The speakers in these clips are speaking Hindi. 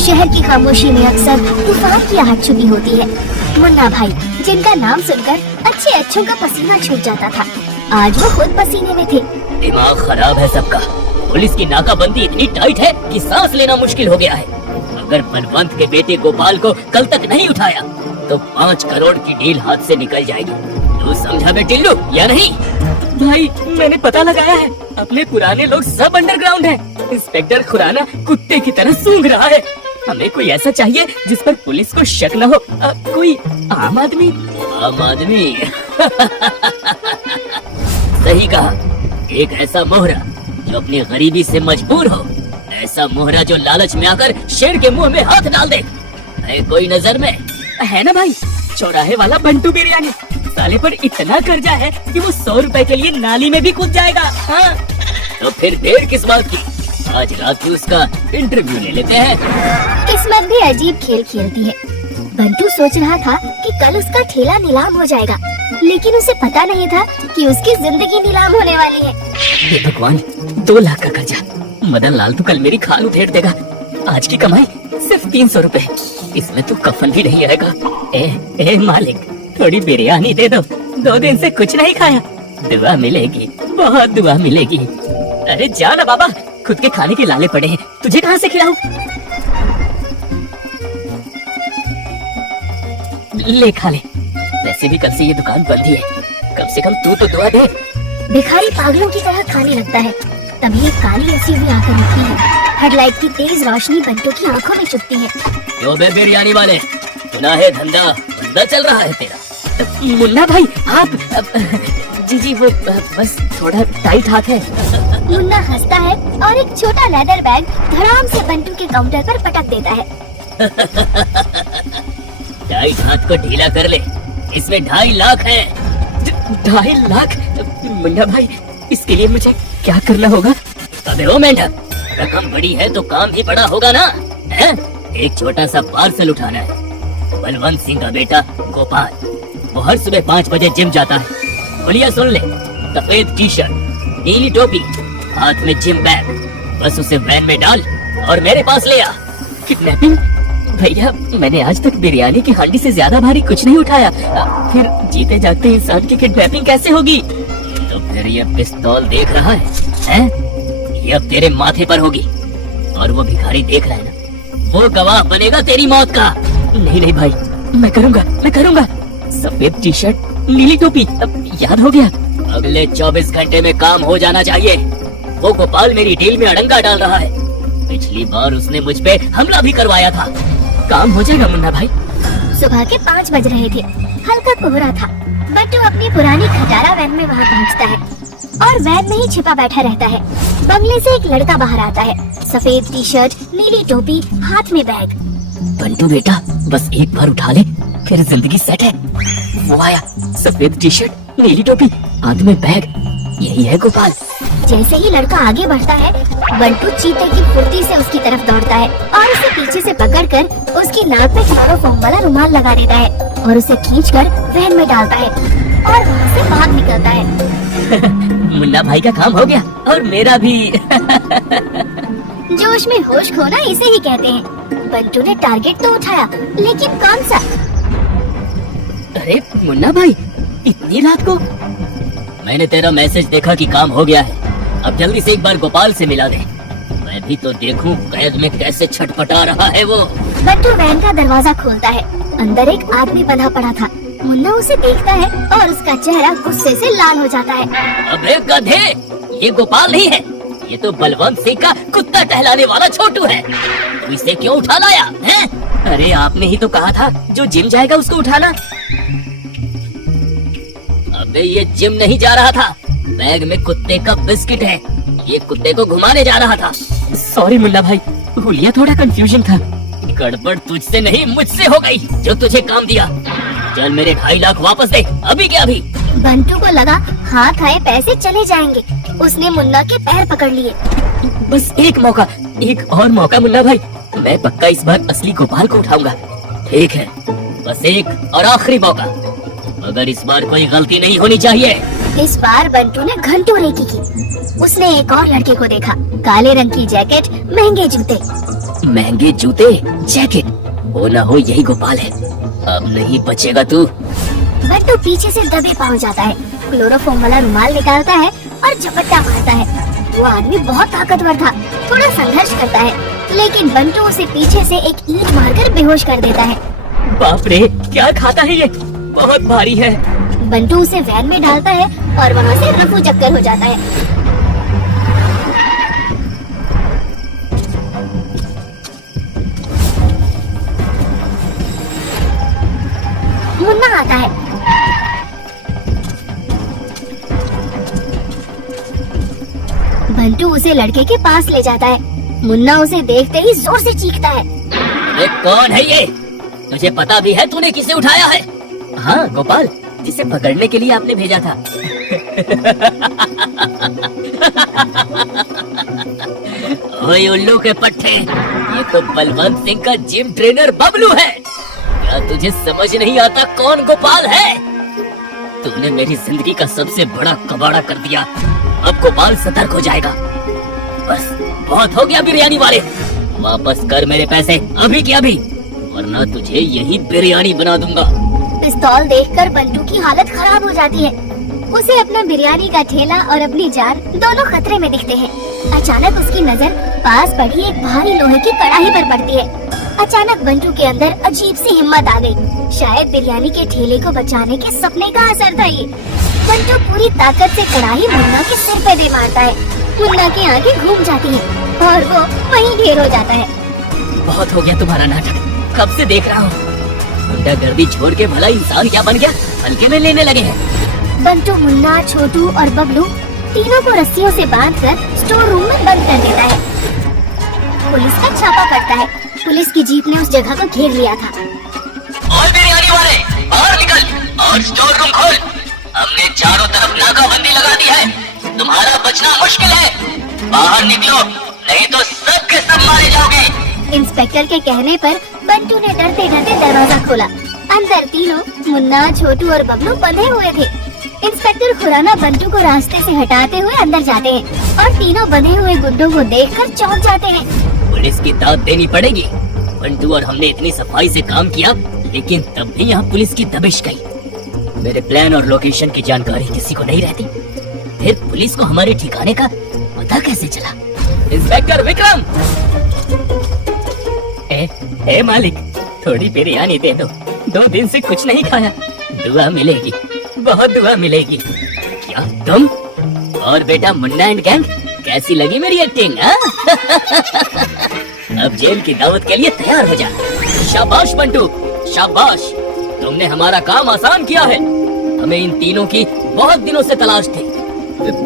शहर की खामोशी में अक्सर तूफान की आहट छुपी होती है। मुन्ना भाई, जिनका नाम सुनकर अच्छे अच्छों का पसीना छूट जाता था, आज वो खुद पसीने में थे। दिमाग खराब है सबका। पुलिस की नाकाबंदी इतनी टाइट है कि सांस लेना मुश्किल हो गया है। अगर बलवंत के बेटे गोपाल को कल तक नहीं उठाया तो 5 करोड़ की डील हाथ से निकल जाएगी। तू समझा बे टिल्लू या नहीं? भाई, मैंने पता लगाया है, अपने पुराने लोग सब अंडरग्राउंड हैं। इंस्पेक्टर खुराना कुत्ते की तरह सूंघ रहा है। हमें कोई ऐसा चाहिए जिस पर पुलिस को शक न हो। कोई आम आदमी। आम आदमी सही कहा। एक ऐसा मोहरा जो अपनी गरीबी से मजबूर हो, ऐसा मोहरा जो लालच में आकर शेर के मुंह में हाथ डाल दे। है कोई नजर में? है ना भाई, चौराहे वाला बंटू बिरयानी। साले पर इतना कर्जा है कि वो 100 रुपए के लिए नाली में भी कूद जाएगा। हाँ, तो फिर देर किस बात की? आज रात ही उसका इंटरव्यू ले लेते हैं। किस्मत भी अजीब खेल खेलती है। बंटू सोच रहा था कि कल उसका ठेला नीलाम हो जाएगा, लेकिन उसे पता नहीं था कि उसकी जिंदगी नीलाम होने वाली है। हे भगवान, 2 लाख का कर्जा। मदन लाल तो कल मेरी खाल उधेड़ देगा। आज की कमाई सिर्फ 300 रुपए, इसमें तो कफन भी नहीं आएगा। ए मालिक, थोड़ी बिरयानी दे दो, 2 दिन से कुछ नहीं खाया। दुआ मिलेगी, बहुत दुआ मिलेगी। अरे जा ना बाबा, खुद के खाने के लाले पड़े हैं, तुझे कहाँ से खिलाऊं? ले खा ले। वैसे भी कल से ये दुकान बंद ही है, कम से कम तू तो दुआ दे। भिखारी पागलों की तरह खाने लगता है। तभी एक काली एसयूवी आकर रुकती है। हेडलाइट की तेज रोशनी बंटू की आंखों में चुभती है। क्यों बे बिरयानी वाले, सुना है धंधा चल रहा है तेरा? मुन्ना भाई, आप जी वो बस थोड़ा टाइट हाथ है। मुन्ना हंसता है और एक छोटा लेदर बैग धड़ाम से बंटू के काउंटर पर पटक देता है। टाइट हाथ को ढीला कर ले, इसमें 2.5 लाख है। 2.5 लाख? मुन्ना भाई, इसके लिए मुझे क्या करना होगा? अबे ओ मेंढक, रकम बड़ी है तो काम भी बड़ा होगा ना। है? एक छोटा सा पार्सल उठाना है। बलवंत सिंह का बेटा गोपाल, वो हर सुबह 5 बजे जिम जाता है। बोलिया सुन ले, सफेद टी शर्ट, नीली टोपी, हाथ में जिम बैग, बस उसे वैन में डाल और मेरे पास ले आ। किडनैपिंग? भैया, मैंने आज तक बिरयानी की हांडी से ज्यादा भारी कुछ नहीं उठाया। फिर जीते जागते इंसान की किडनैपिंग कैसे होगी? तो फिर ये पिस्तौल देख रहा है? ये अब तेरे माथे पर होगी। और वो भिखारी देख रहा है ना, वो गवाह बनेगा तेरी मौत का। नहीं भाई, मैं करूँगा। सफेद टी शर्ट, नीली टोपी, अब याद हो गया। अगले 24 घंटे में काम हो जाना चाहिए। वो गोपाल मेरी डील में अड़ंगा डाल रहा है। पिछली बार उसने मुझ पे हमला भी करवाया था। काम हो जाएगा मुन्ना भाई। सुबह के 5 बज रहे थे। हल्का कोहरा था। बंटू अपनी पुरानी खटारा वैन में वहाँ पहुँचता है और वैन में ही छिपा बैठा रहता है। बंगले से एक लड़का बाहर आता है, सफेद टी शर्ट, नीली टोपी, हाथ में बैग। बंटू बेटा, बस एक बार उठा ले, फिर जिंदगी सेट है। वो आया, सफेद टी शर्ट, नीली टोपी, हाथ में बैग, यही है गोपाल। जैसे ही लड़का आगे बढ़ता है, बंटू चीते की फुर्ती से उसकी तरफ दौड़ता है और उसे पीछे से पकड़कर उसकी नाक पे क्लोरोफॉर्म वाला रुमाल लगा देता है और उसे खींचकर वैन में डालता है और वहाँ से भाग निकलता है। मुन्ना भाई का काम हो गया और मेरा भी। जोश में होश खोना इसे ही कहते हैं। बंटू ने टारगेट तो उठाया, लेकिन कौन सा? अरे मुन्ना भाई, इतनी रात को? मैंने तेरा मैसेज देखा कि काम हो गया है। अब जल्दी से एक बार गोपाल से मिला दे, मैं भी तो देखूं कैद में कैसे छटपटा रहा है वो। बंटू वैन का दरवाजा खोलता है। अंदर एक आदमी बंधा पड़ा था। मुन्ना उसे देखता है और उसका चेहरा गुस्से से लाल हो जाता है। अबे गधे, ये गोपाल नहीं है, ये तो बलवंत सिंह का कुत्ता टहलाने वाला छोटू है। तू इसे क्यों उठा लाया है? अरे आपने ही तो कहा था जो जिम जाएगा उसको उठाना। अबे ये जिम नहीं जा रहा था, बैग में कुत्ते का बिस्किट है, ये कुत्ते को घुमाने जा रहा था। सॉरी मुन्ना भाई, हुलिया थोड़ा कंफ्यूजन था। गड़बड़ तुझसे नहीं मुझसे हो गई जो तुझे काम दिया। चल मेरे 2.5 लाख वापस दे, अभी के अभी। बंटू को लगा हाथ आए पैसे चले जाएंगे। उसने मुन्ना के पैर पकड़ लिए। बस एक मौका, एक और मौका मुन्ना भाई, मैं पक्का इस बार असली गोपाल को उठाऊंगा। ठीक है, बस एक और आखिरी मौका, मगर इस बार कोई गलती नहीं होनी चाहिए। इस बार बंटू ने घंटों रेकी की। उसने एक और लड़के को देखा, काले रंग की जैकेट, महंगे जूते। महंगे जूते, जैकेट, वो ना हो यही गोपाल है। अब नहीं बचेगा तू। बंटू पीछे से दबे पहुंच जाता है, क्लोरोफॉर्म वाला रुमाल निकालता है और झपट्टा मारता है। वो आदमी बहुत ताकतवर था, थोड़ा संघर्ष करता है, लेकिन बंटू उसे पीछे से एक ईंट मारकर बेहोश कर देता है। बाप रे, क्या खाता है ये, बहुत भारी है। बंटू उसे वैन में डालता है और वहाँ से रफू चक्कर हो जाता है। मुन्ना आता है। बंटू उसे लड़के के पास ले जाता है। मुन्ना उसे देखते ही जोर से चीखता है। ये कौन है ये? तुझे पता भी है तूने किसे उठाया है? हाँ गोपाल, जिसे पकड़ने के लिए आपने भेजा था। ओए उल्लू के पट्टे, ये तो बलवंत सिंह का जिम ट्रेनर बबलू है। क्या तुझे समझ नहीं आता कौन गोपाल है? तूने मेरी जिंदगी का सबसे बड़ा कबाड़ा कर दिया। अब गोपाल सतर्क हो जाएगा। बस बहुत हो गया बिरयानी वाले, वापस कर मेरे पैसे अभी के अभी, वरना तुझे यही बिरयानी बना दूंगा। पिस्तौल देखकर बंटू की हालत खराब हो जाती है। उसे अपना बिरयानी का ठेला और अपनी जान दोनों खतरे में दिखते हैं। अचानक उसकी नजर पास पड़ी एक भारी लोहे की कढ़ाई पर पड़ती है। अचानक बंटू के अंदर अजीब सी हिम्मत आ गई। शायद बिरयानी के ठेले को बचाने के सपने का असर था ये। बंटू पूरी ताकत से कढ़ाई मुन्ना के सिर पे दे मारता है। मुन्ना की आंखें घूम जाती हैं और वो वहीं ढेर हो जाता है। बहुत हो गया तुम्हारा नाटक, कब से देख रहा हूँ। गुंडागर्दी छोड़ के भला इंसान क्या बन गया, हल्के में लेने लगे हैं। बंटू, मुन्ना, छोटू और बबलू तीनों को रस्सियों से बांधकर स्टोर रूम में बंद कर देता है। पुलिस का छापा पड़ता है। पुलिस की जीप ने उस जगह को घेर लिया था। और बिरयानी वाले बाहर निकल और स्टोर रूम खोल। हमने चारों तरफ नाकाबंदी लगा दी है, तुम्हारा बचना मुश्किल है। बाहर निकलो, नहीं तो सब के सब मारे जाओगे। इंस्पेक्टर के कहने पर बंटू ने डरते डरते दरवाजा खोला। अंदर तीनों, मुन्ना, छोटू और बबलू बंधे हुए थे। इंस्पेक्टर खुराना बंटू को रास्ते से हटाते हुए अंदर जाते हैं और तीनों बंधे हुए गुंडों को देखकर चौंक जाते हैं। पुलिस की दाद देनी पड़ेगी। बंटू और हमने इतनी सफाई से काम किया, लेकिन तब भी यहाँ पुलिस की दबिश गई। मेरे प्लान और लोकेशन की जानकारी किसी को नहीं रहती, फिर पुलिस को हमारे ठिकाने का पता कैसे चला? इंस्पेक्टर विक्रम! ए मालिक, थोड़ी बिरयानी दे दो, 2 दिन से कुछ नहीं खाया। दुआ मिलेगी, बहुत दुआ मिलेगी। क्या तुम? और बेटा मुन्ना एंड गैंग, कैसी लगी मेरी एक्टिंग? अब जेल की दावत के लिए तैयार हो जा। शाबाश बंटू, शाबाश, तुमने हमारा काम आसान किया है। हमें इन तीनों की बहुत दिनों से तलाश थी।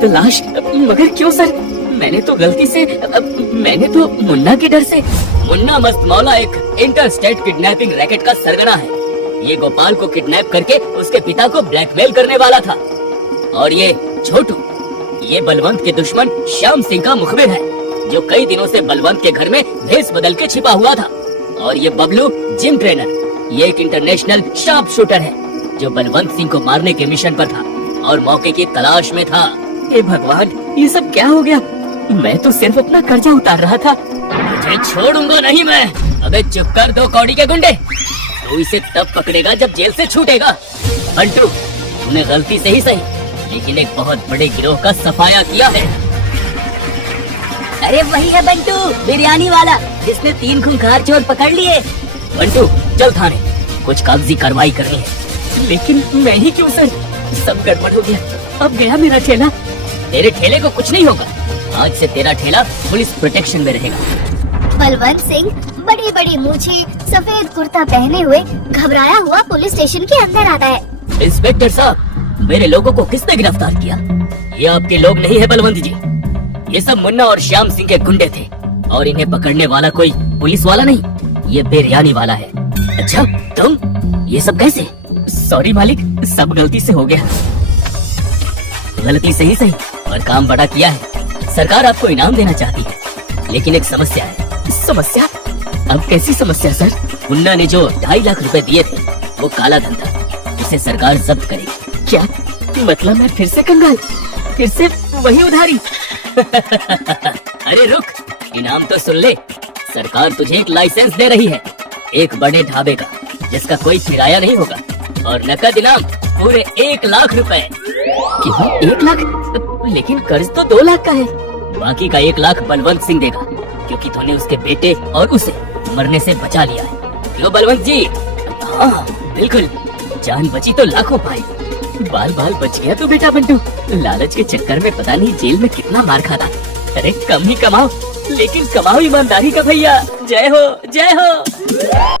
तलाश? मगर क्यों सर? मैंने तो गलती से, मैंने तो मुन्ना के डर से। मुन्ना मस्त मौला एक इंटरस्टेट किडनैपिंग रैकेट का सरगना है। ये गोपाल को किडनैप करके उसके पिता को ब्लैकमेल करने वाला था। और ये छोटू, ये बलवंत के दुश्मन श्याम सिंह का मुखबिर है, जो कई दिनों से बलवंत के घर में भेस बदल के छिपा हुआ था। और ये बबलू जिम ट्रेनर, ये एक इंटरनेशनल शार्प शूटर है, जो बलवंत सिंह को मारने के मिशन पर था और मौके की तलाश में था। हे भगवान, ये सब क्या हो गया? मैं तो सिर्फ अपना कर्जा उतार रहा था। तुझे छोड़ूंगा नहीं मैं। अबे चुप कर, 2 कौड़ी के गुंडे। तू इसे तब पकड़ेगा जब जेल से छूटेगा। बंटू, तूने गलती से ही सही, लेकिन एक बहुत बड़े गिरोह का सफाया किया है। अरे वही है बंटू, बिरयानी वाला, जिसने 3 खूंखार चोर पकड़ लिए। बंटू चल थाने, कुछ कागजी कार्रवाई करनी है। लेकिन मैं ही क्यों सर? सब गड़बड़ हो गया, अब गया मेरा ठेला। तेरे ठेले को कुछ नहीं होगा, आज से तेरा ठेला पुलिस प्रोटेक्शन में रहेगा। बलवंत सिंह बड़ी बड़ी मूछें, सफेद कुर्ता पहने हुए घबराया हुआ पुलिस स्टेशन के अंदर आता है। इंस्पेक्टर साहब, मेरे लोगों को किसने गिरफ्तार किया? ये आपके लोग नहीं है बलवंत जी, ये सब मुन्ना और श्याम सिंह के गुंडे थे, और इन्हें पकड़ने वाला कोई पुलिस वाला नहीं, ये बिरयानी वाला है। अच्छा तुम, ये सब कैसे? सॉरी मालिक, सब गलती से हो गया। गलती से ही सही, और काम बड़ा किया है। सरकार आपको इनाम देना चाहती है, लेकिन एक समस्या है। समस्या? अब कैसी समस्या सर? मुन्ना ने जो 2.5 लाख रुपए दिए थे, वो काला धन था, उसे सरकार जब्त करेगी। क्या मतलब? मैं फिर से कंगाल, फिर से वही उधारी? अरे रुक, इनाम तो सुन ले। सरकार तुझे एक लाइसेंस दे रही है, एक बड़े ढाबे का, जिसका कोई किराया नहीं होगा, और नकद इनाम पूरे 1 लाख रुपए। केवल 1 लाख? लेकिन कर्ज तो 2 लाख का है। बाकी का 1 लाख बलवंत सिंह देगा, क्योंकि तूने उसके बेटे और उसे मरने से बचा लिया है। क्यों बलवंत जी? हाँ बिल्कुल, जान बची तो लाखों पाए। बाल बाल बच गया तो बेटा बंटू। लालच के चक्कर में पता नहीं जेल में कितना मार खाता। अरे कम ही कमाओ, लेकिन कमाओ ईमानदारी का भैया। जय हो जय हो।